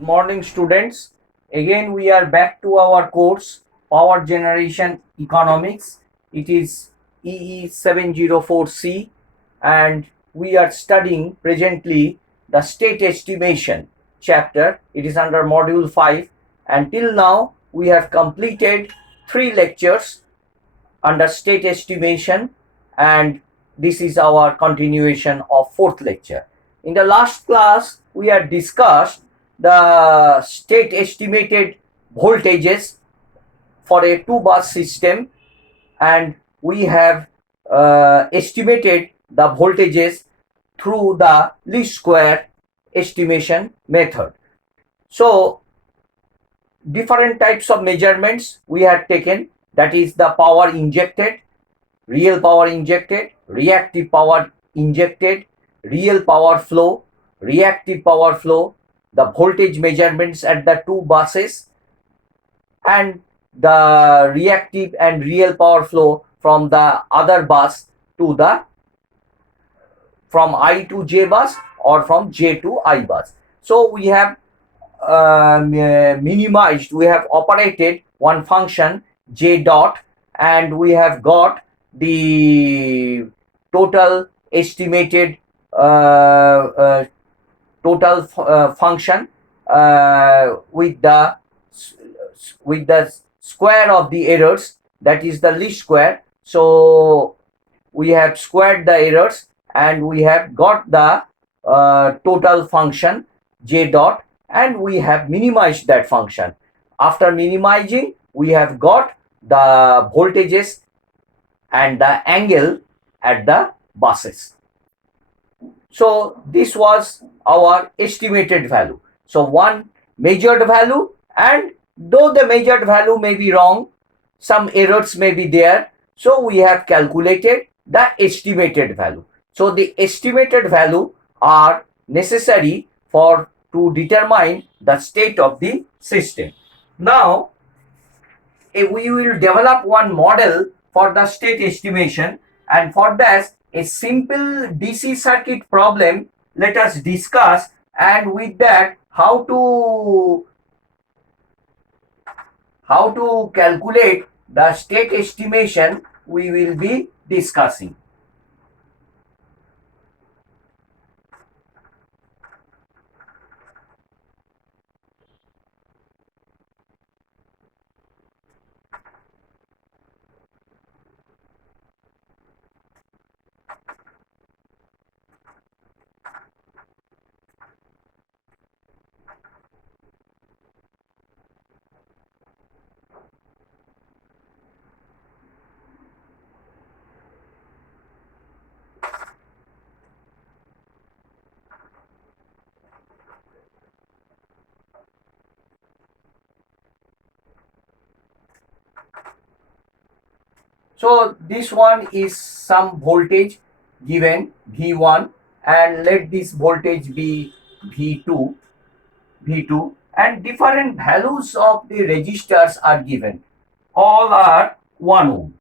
Morning, students. Again, we are back to our course Power Generation Economics. It is EE704C, and we are studying presently the state estimation chapter. It is under Module 5. Until now, we have completed 3 lectures under state estimation, and this is our continuation of 4th lecture. In the last class, we had discussed the state estimated voltages for a 2-bus system, and we have estimated the voltages through the least square estimation method. So different types of measurements we had taken, that is the power injected, real power injected, reactive power injected, real power flow, reactive power flow, the voltage measurements at the 2 buses, and the reactive and real power flow from the other bus to the from I to J bus or from J to I bus. So we have minimized, we have operated one function J dot, and we have got the total estimated total function with the square of the errors, that is the least square. So we have squared the errors and we have got the total function J dot, and we have minimized that function. After minimizing, we have got the voltages and the angle at the buses. So this was our estimated value. So one measured value, and though the measured value may be wrong, some errors may be there, so we have calculated the estimated value. So the estimated value are necessary for to determine the state of the system. Now we will develop one model for the state estimation, and for that a simple DC circuit problem let us discuss, and with that how to calculate the state estimation we will be discussing. So this one is some voltage given V1, and let this voltage be V2, and different values of the resistors are given. All are 1 ohm.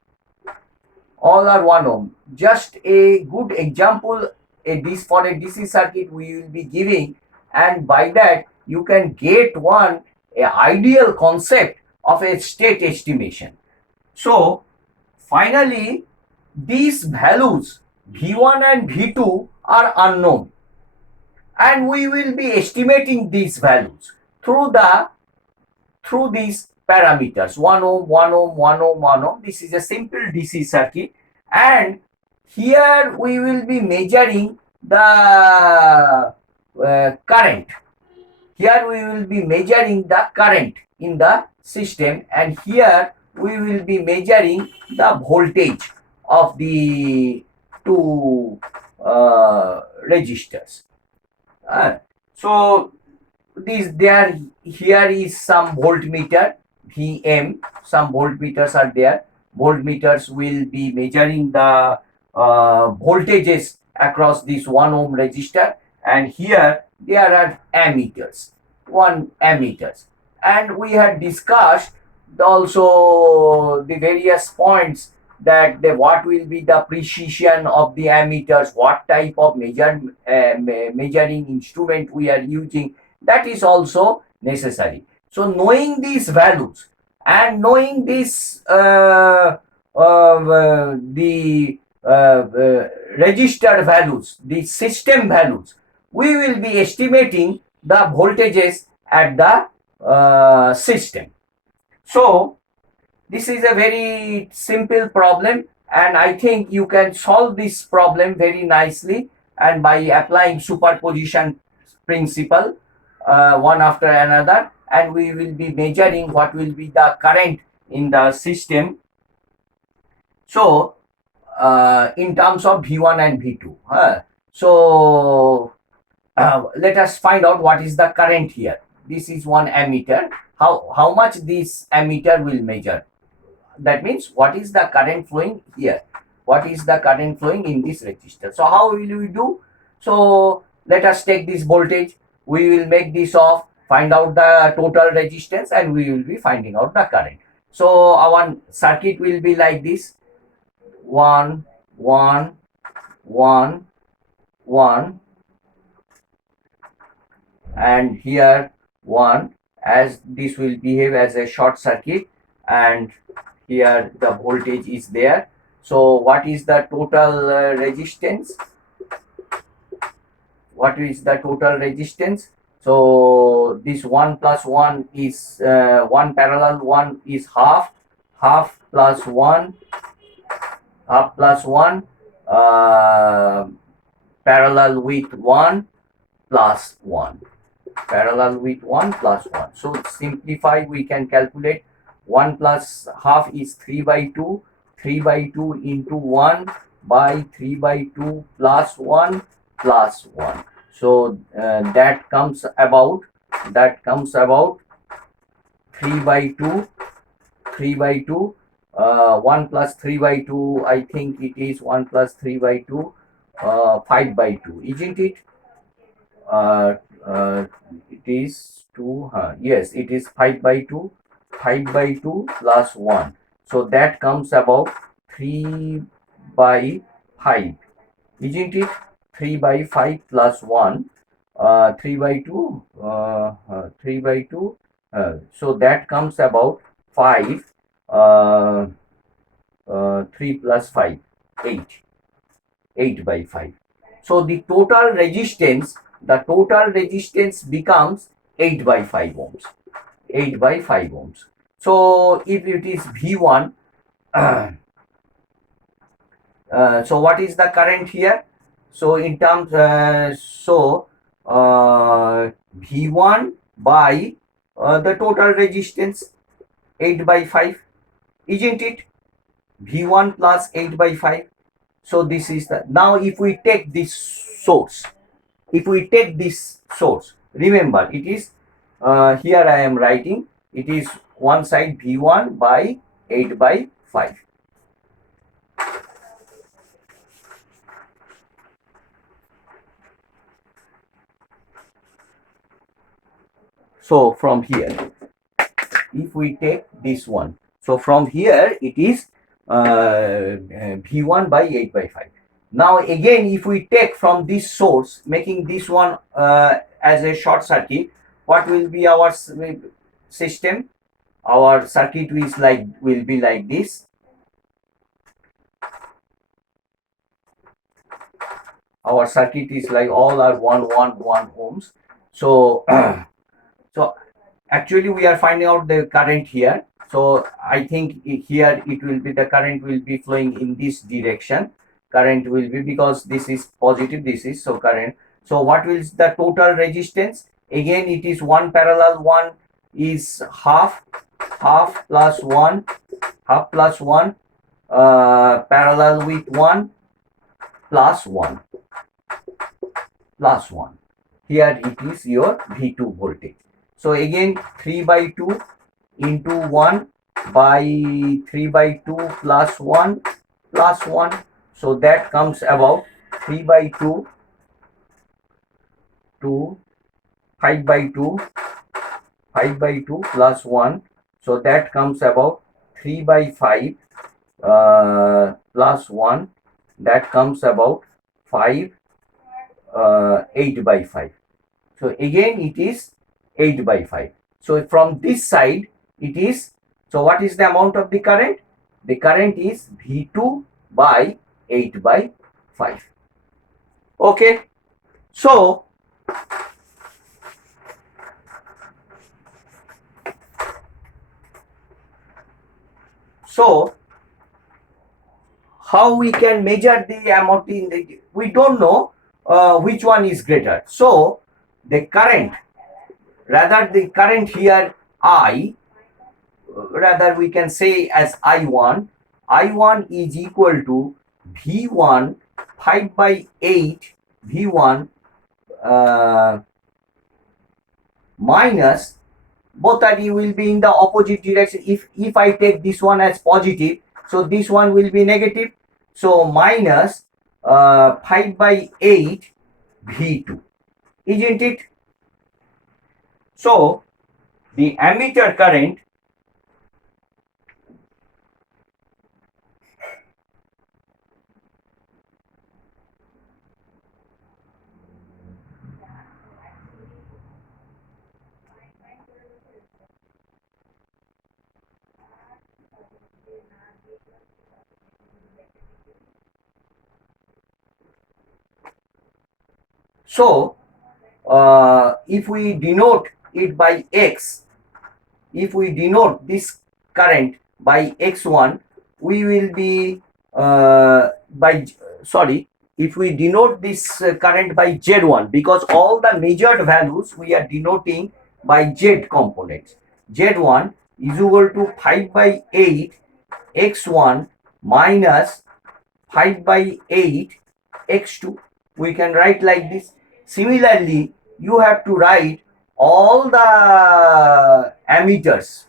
All are 1 ohm. Just a good example for a DC circuit we will be giving, and by that you can get one ideal concept of a state estimation. So finally, these values V1 and V2 are unknown, and we will be estimating these values through these parameters 1 ohm, 1 ohm, 1 ohm, 1 ohm. This is a simple DC circuit, and here we will be measuring the current. Here we will be measuring the current in the system, and here we will be measuring the voltage of the 2 resistors. So here is some voltmeter Vm, some voltmeters are there. Voltmeters will be measuring the voltages across this 1 ohm resistor, and here there are ammeters, 1 ammeters, and we had discussed also the various points, that what will be the precision of the ammeters, what type of measuring instrument we are using, that is also necessary. So knowing these values and knowing this the registered values, the system values, we will be estimating the voltages at the system. So this is a very simple problem, and I think you can solve this problem very nicely, and by applying superposition principle one after another, and we will be measuring what will be the current in the system. So in terms of V1 and V2. So let us find out what is the current here. This is one ammeter. How much this ammeter will measure? That means what is the current flowing here, what is the current flowing in this resistor. So how will we do? So let us take this voltage, we will make this off, find out the total resistance, and we will be finding out the current. So our circuit will be like this: 1 1 1 1, and here 1, as this will behave as a short circuit, and here the voltage is there. So what is the total resistance? What is the total resistance? So this 1 plus 1 is 1 parallel 1 is half, half plus 1, half plus 1 parallel with 1 plus 1, parallel with 1 plus 1. So simplify, we can calculate 1 plus half is 3 by 2, 3 by 2 into 1 by 3 by 2 plus 1 plus 1. So that comes about 3 by 2, 3 by 2, 1 plus 3 by 2, I think it is 1 plus 3 by 2, 5 by 2, isn't it? It is 2, yes, it is 5 by 2, 5 by 2 plus 1. So that comes about 3 by 5, isn't it? 3 by 5 plus 1, 3 by 2, 3 by 2, so that comes about 5, 3 plus 5, 8, 8 by 5. So the total resistance becomes 8 by 5 ohms. 8 by 5 ohms. So if it is V1, so what is the current here? So in terms, V1 by the total resistance 8 by 5, isn't it? V1 plus 8 by 5. So this is the, now if we take this source, remember it is here I am writing, it is one side V1 by 8 by 5. So from here, if we take this one, so from here it is V1 by 8 by 5. Now again, if we take from this source, making this one as a short circuit, what will be our system? Our circuit will be like this. Our circuit is like all are 1 ohms. So so actually we are finding out the current here. So I think here it will be, the current will be flowing in this direction. Current will be, because this is positive, this is, so current. So what will the total resistance? Again it is 1 parallel 1 is half, half plus 1, half plus 1 parallel with 1 plus 1 plus 1. Here it is your V2 voltage. So again 3 by 2 into 1 by 3 by 2 plus 1 plus 1. So that comes about 3 by 2 to 5 by 2, 5 by 2 plus 1. So that comes about 3 by 5 plus 1. That comes about 5, 8 by 5. So again it is 8 by 5. So from this side it is, so what is the amount of the current? The current is V2 by 8 by 5. Okay, so how we can measure the amount in the, we don't know which one is greater. So the current, rather the current here I, rather we can say as I1 is equal to V1 5 by 8 V1 minus, both of you will be in the opposite direction. If I take this one as positive, so this one will be negative, so minus 5 by 8 V2, isn't it? So the ammeter current, so if we denote it by X, if we denote this current by X1, we will be if we denote this current by Z1, because all the measured values we are denoting by Z components. Z1 is equal to 5 by 8 X1 minus 5 by 8 X2. We can write like this. Similarly, you have to write all the ammeters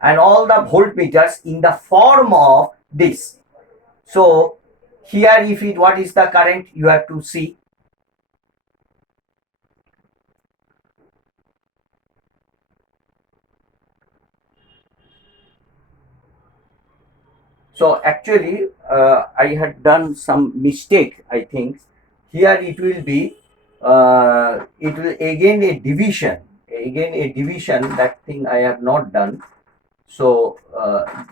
and all the voltmeters in the form of this. So here, if it, what is the current, you have to see. So actually I had done some mistake, I think. Here it will be it will again a division, that thing I have not done. So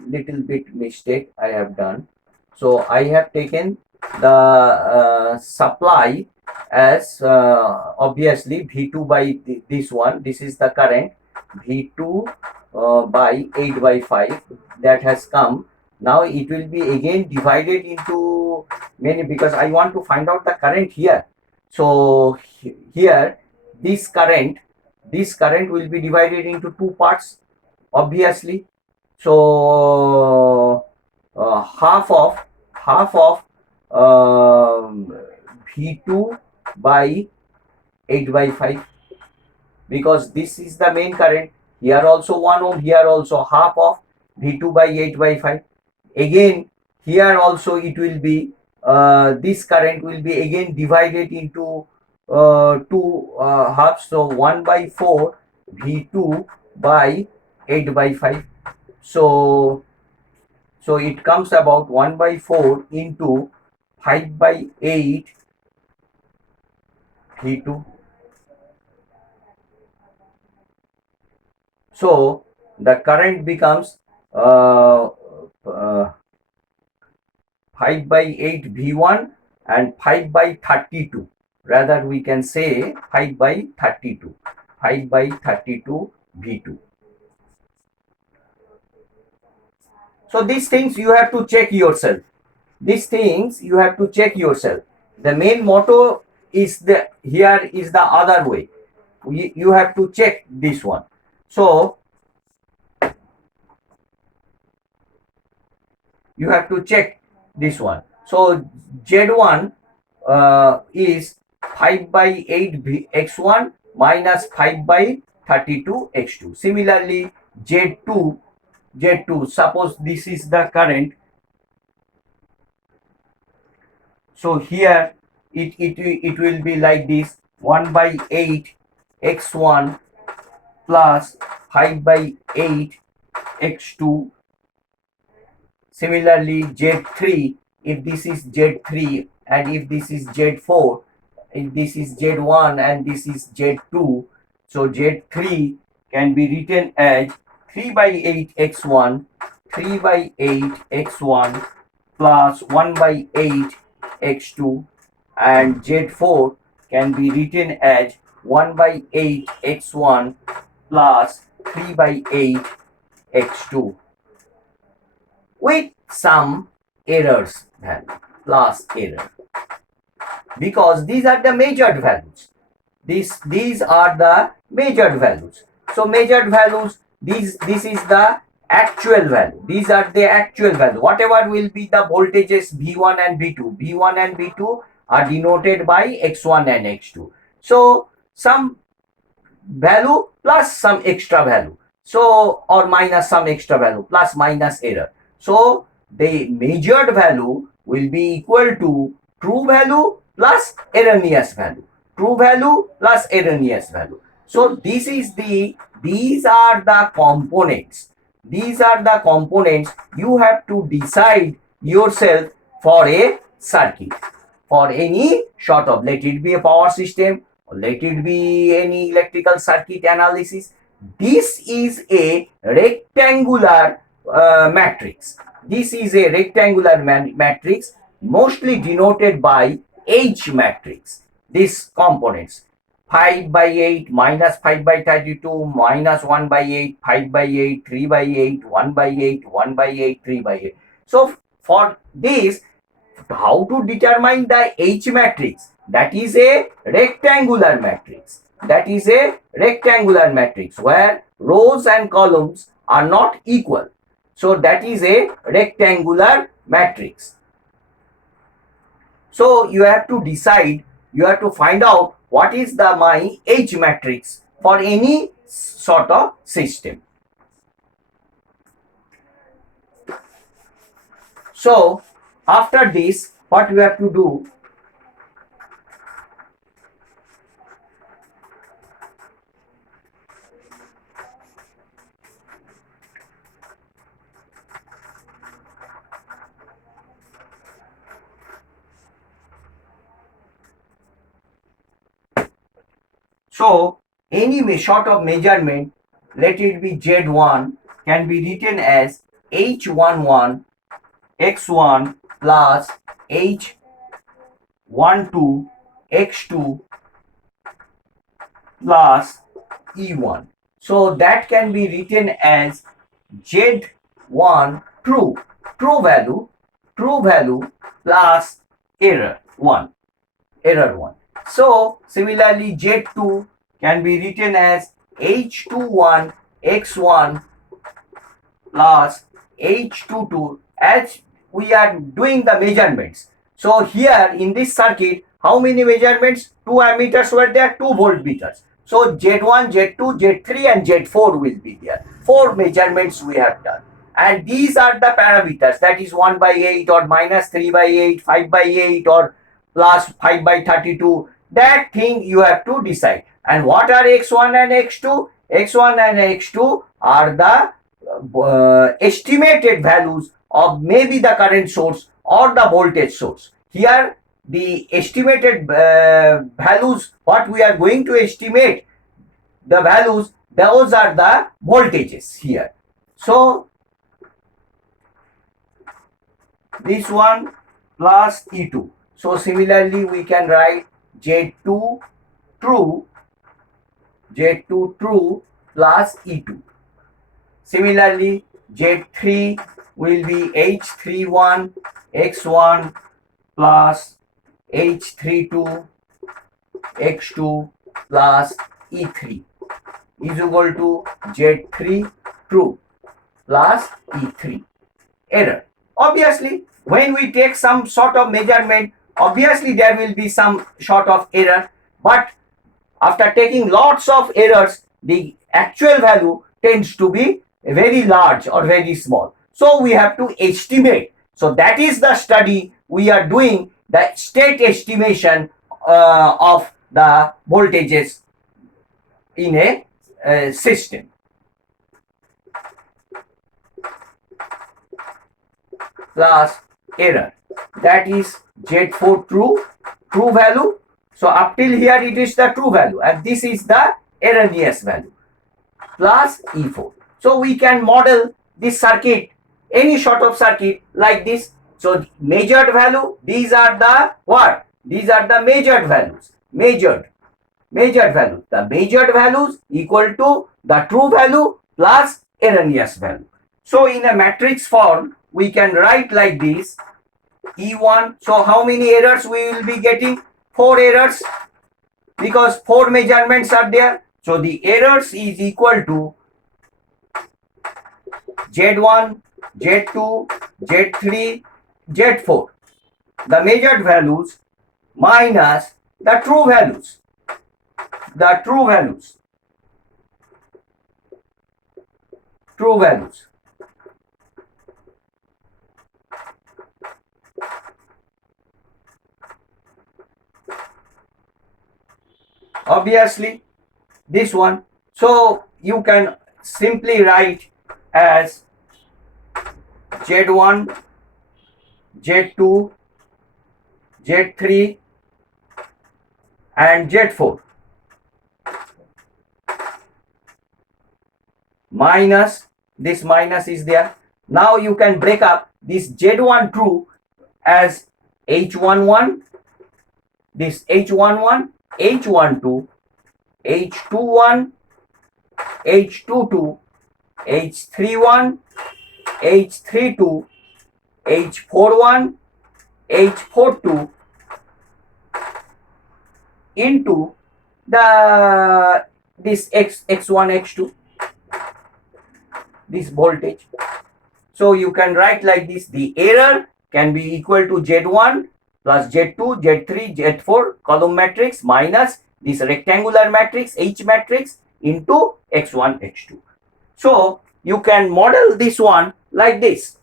little bit mistake I have done. So I have taken the supply as obviously V2 by this one, this is the current, V2 by 8 by 5, that has come. Now it will be again divided into many, because I want to find out the current here. So here this current will be divided into two parts, obviously. So half of V2 by 8 by 5, because this is the main current. Here also 1 ohm, here also half of V2 by 8 by 5. Again here also it will be this current will be again divided into two halves. So 1 by 4 V2 by 8 by 5. So it comes about 1 by 4 into 5 by 8 V2. So the current becomes 5 by 8 V1 and 5 by 32. Rather we can say 5 by 32. 5 by 32 V2. So these things you have to check yourself. The main motto is the, here is the other way. You have to check this one. So you have to check this one. So Z1 is 5 by 8 X1 minus 5 by 32 X2. Similarly, Z2, suppose this is the current. So here it will be like this: 1 by 8 X1 plus 5 by 8 X2. Similarly, Z3, if this is Z3 and if this is Z4, if this is Z1 and this is Z2, So Z3 can be written as 3 by 8 x1, 3 by 8 x1 plus 1 by 8 x2, and Z4 can be written as 1 by 8 x1 plus 3 by 8 x2 with some errors value plus error, because these are the measured values. These are the measured values. So measured values, this is the actual value. These are the actual value. Whatever will be the voltages V1 and V2. V1 and V2 are denoted by X1 and X2. So some value plus some extra value. So or minus some extra value plus minus error. So the measured value will be equal to true value plus erroneous value. True value plus erroneous value. So these are the components. These are the components you have to decide yourself for a circuit, for any sort of, let it be a power system, or let it be any electrical circuit analysis. This is a rectangular matrix. This is a rectangular matrix, mostly denoted by H matrix. These components, 5 by 8 minus 5 by 32 minus 1 by 8, 5 by 8, 3 by 8, 1 by 8, 1 by 8, 3 by 8. So for this, how to determine the H matrix? That is a rectangular matrix. That is a rectangular matrix where rows and columns are not equal. So that is a rectangular matrix. So you have to decide, you have to find out what is the my H matrix for any sort of system. So after this, what we have to do? So any sort of measurement, let it be Z1, can be written as H11 x1 plus H12 x2 plus E1. So that can be written as Z1 true value plus error 1. So similarly Z2 can be written as H21 x1 plus H22, as we are doing the measurements. So here in this circuit, how many measurements? 2 ammeters were there, 2 voltmeters. So Z1, Z2, Z3 and Z4 will be there. 4 measurements we have done. And these are the parameters, that is 1 by 8 or minus 3 by 8, 5 by 8 or plus 5 by 32. That thing you have to decide. And what are X1 and X2? X1 and X2 are the estimated values of maybe the current source or the voltage source. Here the estimated values, what we are going to estimate, the values, those are the voltages here. So this one plus E2. So similarly we can write Z2 true plus E2. Similarly Z3 will be H31 x1 plus H32 x2 plus E3 is equal to Z3 true plus E3 error. Obviously, when we take some sort of measurement, obviously there will be some sort of error, but after taking lots of errors, the actual value tends to be very large or very small. So we have to estimate. So that is the study we are doing, the state estimation of the voltages in a system. Plus error, that is Z4 true value. So up till here it is the true value, and this is the erroneous value plus E4. So we can model this circuit, any sort of circuit like this. So measured value, these are the what? These are the measured values. Measured value. The measured values equal to the true value plus erroneous value. So in a matrix form, we can write like this E1. So how many errors we will be getting? 4 errors, because 4 measurements are there. So the errors is equal to Z1, Z2, Z3, Z4. The measured values minus the true values. The true values. True values. Obviously, this one. So you can simply write as Z1, Z2, Z3 and Z4 minus, this minus is there. Now you can break up this Z1 true as H11, this H11, H12, H21, H22, H31, H32, H41, H42 into the this x1 x2, this voltage. So you can write like this: the error can be equal to Z1 plus Z2, Z3, Z4 column matrix minus this rectangular matrix H matrix into x1 x2. So you can model this one like this.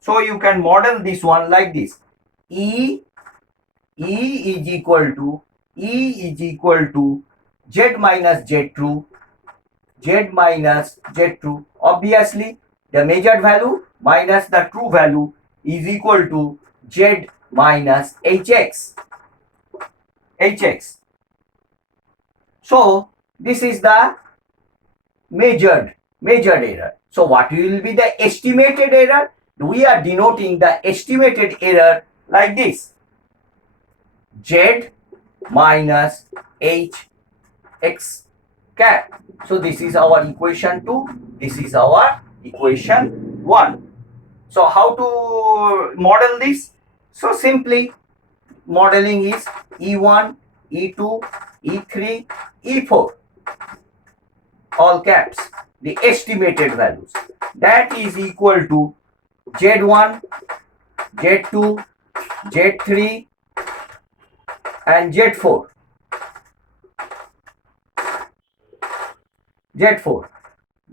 So you can model this one like this. E is equal to Z minus Z true, Z minus Z true. Obviously, the measured value minus the true value is equal to Z minus Hx. So this is the measured error. So what will be the estimated error? We are denoting the estimated error like this: Z minus Hx cap. So this is our equation 2. This is our equation 1. So how to model this? So simply modeling is E1, E2, E3, E4, all caps, the estimated values. That is equal to Z1, Z2, Z3 and Z4.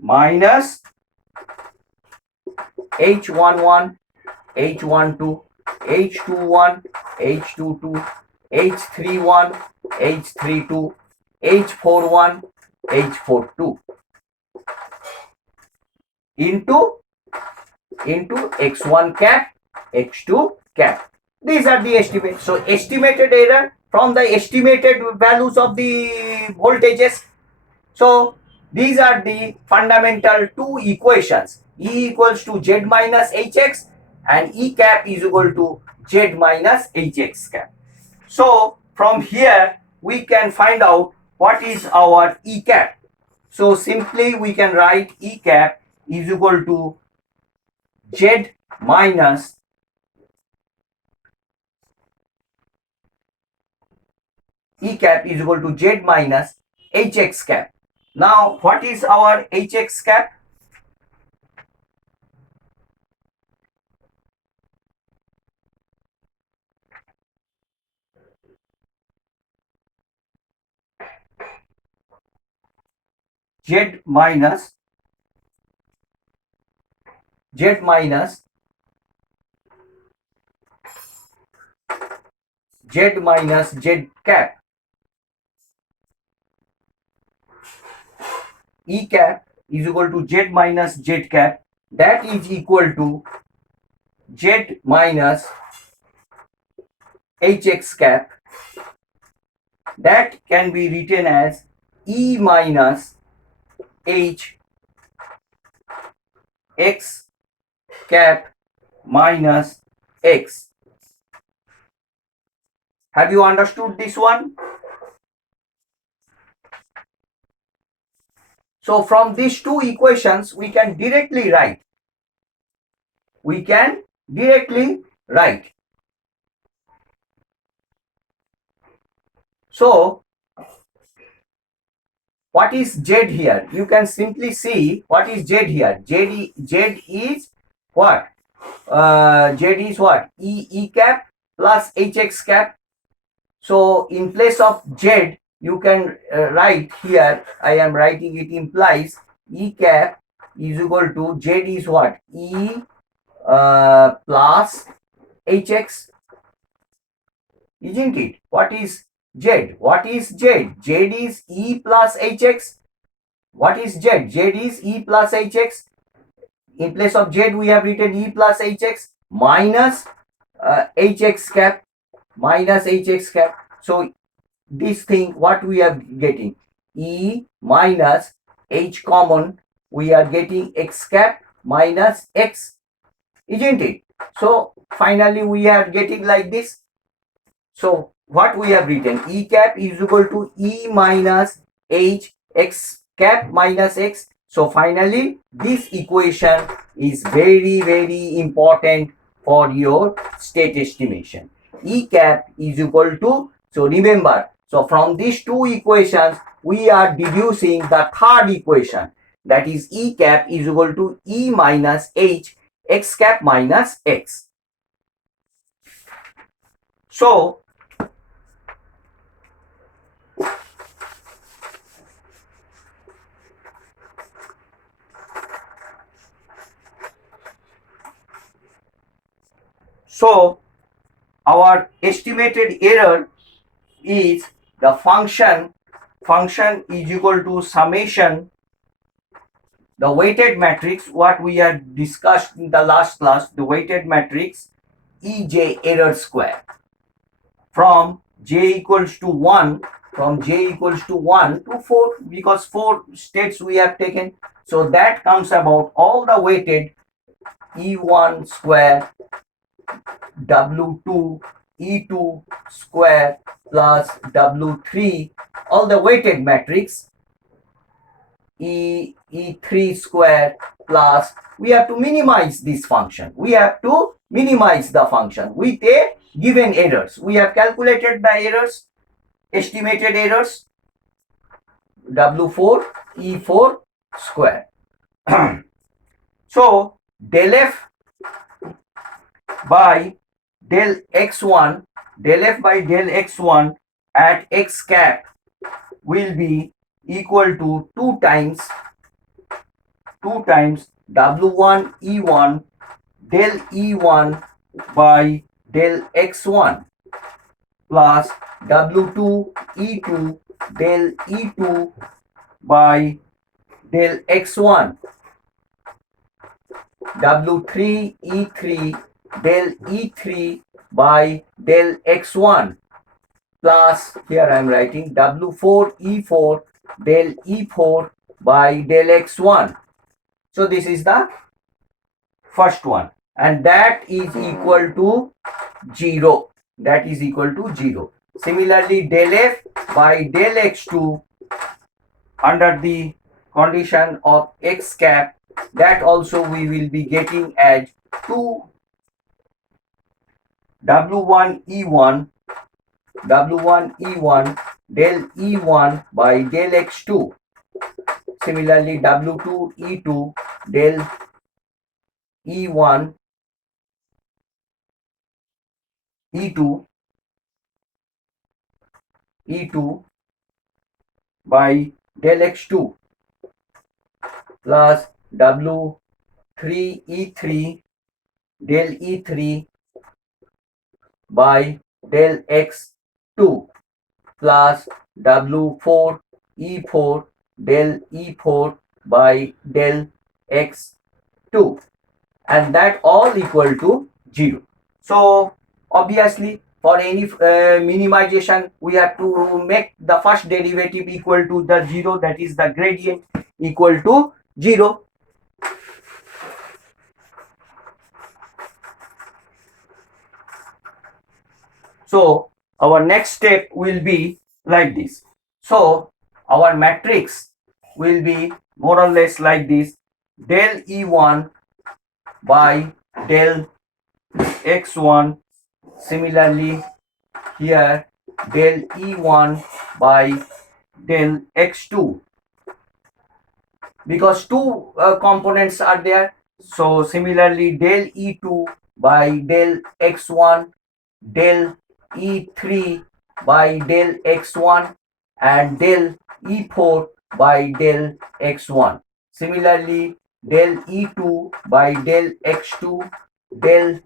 Minus H11, H12, H21, H22, H31, H32, H41, H42 into x1 cap, x2 cap. These are the estimates. So estimated error from the estimated values of the voltages. So these are the fundamental two equations. E equals to Z minus Hx and E cap is equal to Z minus Hx cap. So from here we can find out what is our E cap. So simply we can write E cap is equal to Z minus E cap is equal to Z minus Hx cap. Now what is our Hx cap? Z minus Z cap. E cap is equal to z minus z cap, that is equal to z minus hx cap, that can be written as E minus h x cap minus x. Have you understood this one? So from these two equations we can directly write. So what is z here? You can simply see what is z here. Z is what? Z is what? E cap plus hx cap. So in place of z, you can write here, I am writing it implies E cap is equal to z is what? E plus hx, isn't it? What is z? What is z? Z is E plus hx. What is z? Z is E plus hx. In place of z, we have written E plus hx minus hx cap, minus hx cap. So this thing, what we are getting? E minus h common, we are getting x cap minus x, isn't it? So finally we are getting like this. So what we have written, E cap is equal to E minus h x cap minus x. So finally this equation is very important for your state estimation. E cap is equal to, so remember, so from these two equations we are deducing the third equation, that is E cap is equal to E minus h x cap minus x. So our estimated error is the function is equal to summation, the weighted matrix, what we had discussed in the last class, the weighted matrix EJ error square from j equals to 1, from j equals to 1 to 4, because 4 states we have taken. So that comes about all the weighted E1 square W2 E2 square plus W3, all the weighted matrix E3 square plus, we have to minimize this function. We have to minimize the function with a given errors. We have calculated the errors, estimated errors, W4 E4 square. So del f by del x1, del f by del x1 at x cap will be equal to 2 times W1 E1 del E1 by del x1 plus W2 E2 del E2 by del x1, W3 E3 del E3 by del x1 plus, here I am writing W4 E4 del E4 by del x1. So this is the first one, and that is equal to 0. That is equal to 0. Similarly, del f by del x2 under the condition of x cap, that also we will be getting as 2 W1 E1 del E1 by del x2. Similarly, W2 E2 del E1 E2 by del x2 plus W3 E3 del E3 by del x2 plus W4 E4 del E4 by del x2, and that all equal to 0. So obviously for any minimization, we have to make the first derivative equal to the 0, that is the gradient equal to 0. So our next step will be like this. So our matrix will be more or less like this: del E1 by del X1. Similarly, here del E1 by del X2, because two components are there. So similarly, del E2 by del X1, del E3 by del X1, and del E4 by del X1. Similarly, del E2 by del X2, del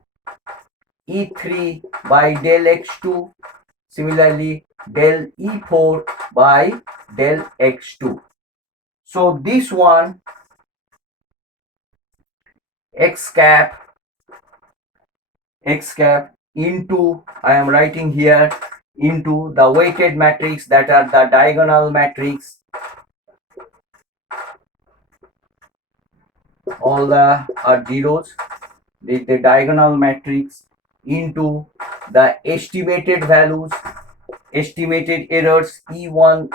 E3 by del X2, similarly del E4 by del X2. So this one, x cap into, I am writing here, into the weighted matrix, that are the diagonal matrix, all the are zeros, the diagonal matrix, into the estimated values, estimated errors E1,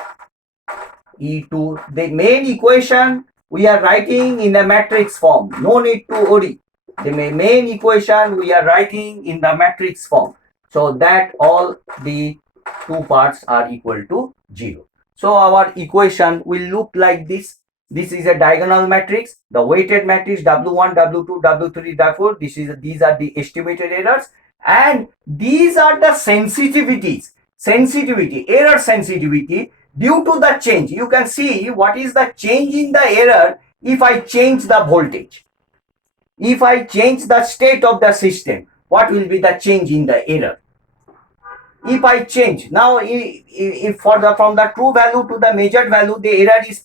E2. The main equation we are writing in the matrix form, no need to worry. The main equation we are writing in the matrix form, so that all the two parts are equal to 0. So our equation will look like this. This is a diagonal matrix, the weighted matrix W1, W2, W3, W4. These are the estimated errors, and these are the sensitivities. Error sensitivity due to the change. You can see what is the change in the error if I change the voltage. If I change the state of the system, what will be the change in the error? If I change now, if from the true value to the measured value, the error is